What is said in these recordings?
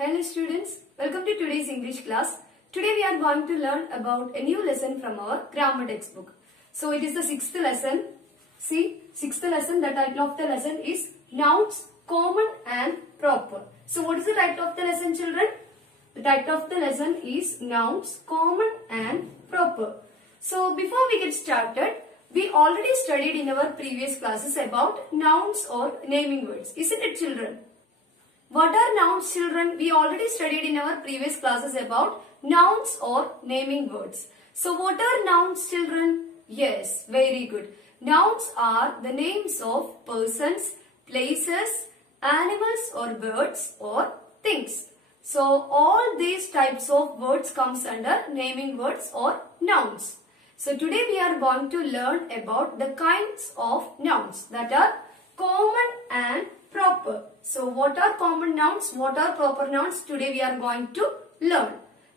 Hello students, welcome to today's English class. Today we are going to learn about a new lesson from our grammar textbook. So it is the sixth lesson. See, sixth lesson, the title of the lesson is Nouns, Common and Proper. So what is the title of the lesson, children? The title of the lesson is Nouns, Common and Proper. So before we get started, we already studied in our previous classes about nouns or naming words. Isn't it, children? What are nouns, children? We already studied in our previous classes about nouns or naming words. So what are nouns, children? Yes, very good. Nouns are the names of persons, places, animals or birds or things. So all these types of words comes under naming words or nouns. So today we are going to learn about the kinds of nouns that are common and proper. So what are common nouns? What are proper nouns? Today we are going to learn.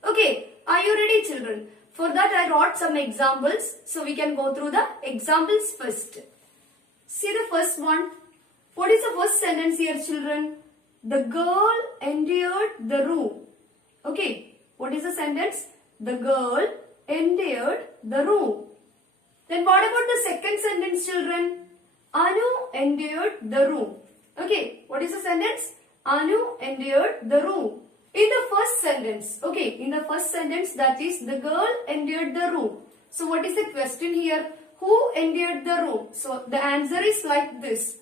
Okay, are you ready, children? For that I wrote some examples. So we can go through the examples first. See the first one. What is the first sentence here, children? The girl entered the room. Okay, what is the sentence? The girl entered the room. Then what about the second sentence, children? Anu entered the room. Okay, what is the sentence? Anu entered the room. In the first sentence, okay, in the first sentence, that is the girl entered the room. So what is the question here? Who entered the room? So the answer is like this.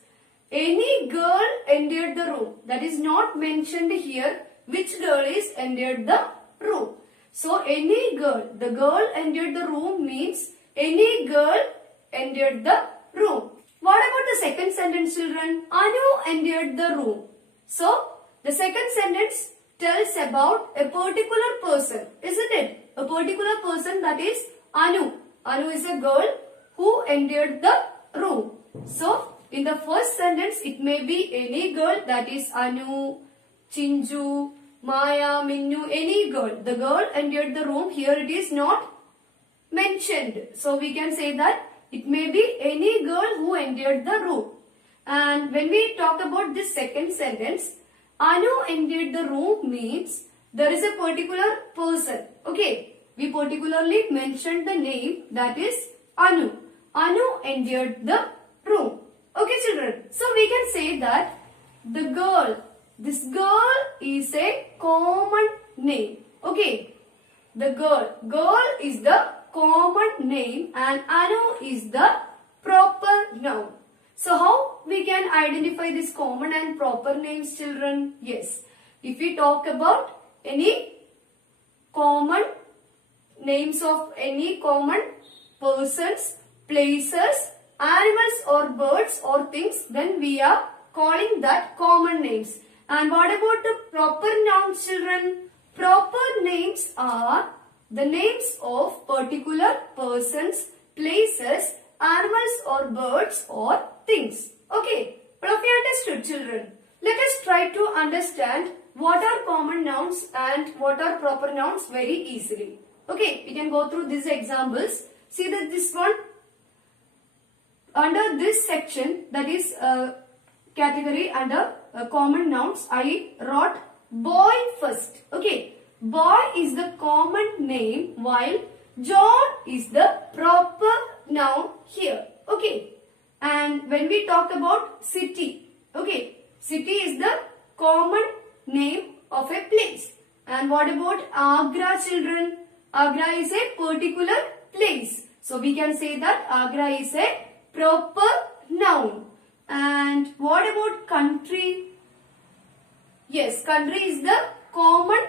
Any girl entered the room. That is not mentioned here which girl is entered the room. So any girl, the girl entered the room means any girl entered the room. What about the second sentence, children? Anu entered the room. So the second sentence tells about a particular person, isn't it? A particular person, that is Anu. Anu is a girl who entered the room. So in the first sentence it may be any girl, that is Anu, Chinju, Maya, Minnu, any girl. The girl entered the room. Here it is not mentioned. So we can say that it may be any girl who entered the room. And when we talk about this second sentence, Anu entered the room means there is a particular person. Okay, we particularly mentioned the name, that is Anu. Anu entered the room. Okay, children. So we can say that the girl, this girl is a common name. Okay, the girl is the common name and Anu is the proper noun. So how we can identify this common and proper names, children? Yes, if we talk about any common names of any common persons, places, animals or birds or things, then we are calling that common names. And what about the proper nouns, children? Proper names are the names of particular persons, places, animals or birds or things. Okay, all of you understood, children? Let us try to understand what are common nouns and what are proper nouns very easily. Okay, we can go through these examples. See that this one, under this section, that is category under common nouns, I wrote boy first. Okay, boy is the common name while John is the proper noun here. Okay, and when we talk about city, okay, city is the common name of a place. And what about Agra, children? Agra is a particular place. So we can say that Agra is a proper noun. And what about country? Yes, country is the common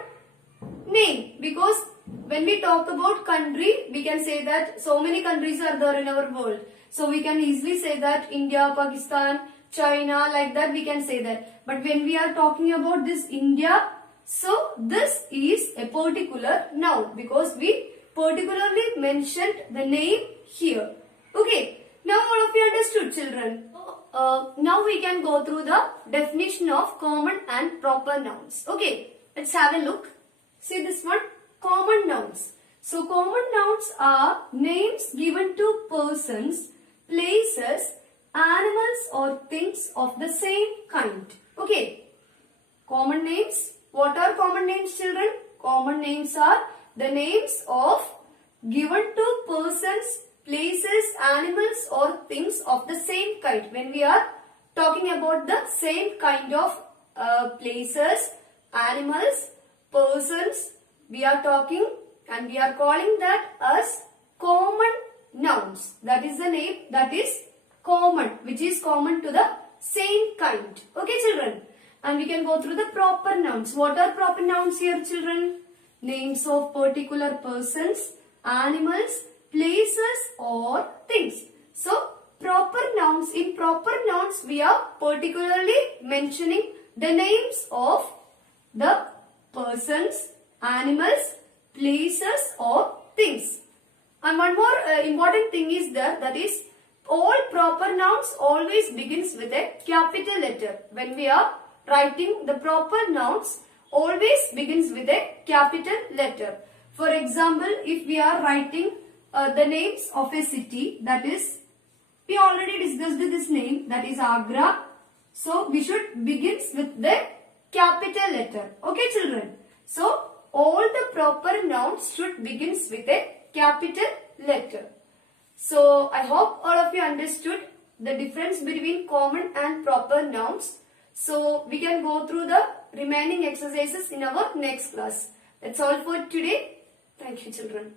name, because when we talk about country, we can say that so many countries are there in our world. So we can easily say that India, Pakistan, China, like that we can say that. But when we are talking about this India, so this is a particular noun because we particularly mentioned the name here. Okay, now all of you understood, children. Now we can go through the definition of common and proper nouns. Okay, let's have a look. See this one, common nouns. So common nouns are names given to persons, places, animals or things of the same kind. Okay, common names What are common names, children? Common names are the names of given to persons, places, animals or things of the same kind. When we are talking about the same kind of places, animals, persons, we are talking and we are calling that as common nouns. That is the name that is common, which is common to the same kind. Okay, children? And we can go through the proper nouns. What are proper nouns here, children? Names of particular persons, animals, places or things. So, proper nouns. In proper nouns, we are particularly mentioning the names of the persons, animals, places or things. And one more important thing is that is all proper nouns always begins with a capital letter. When we are writing the proper nouns, always begins with a capital letter. For example, if we are writing the names of a city, that is, we already discussed this name, that is Agra. So, we should begins with the capital letter. Okay, children? So, all the proper nouns should begins with a capital letter. So, I hope all of you understood the difference between common and proper nouns. So, we can go through the remaining exercises in our next class. That's all for today. Thank you, children.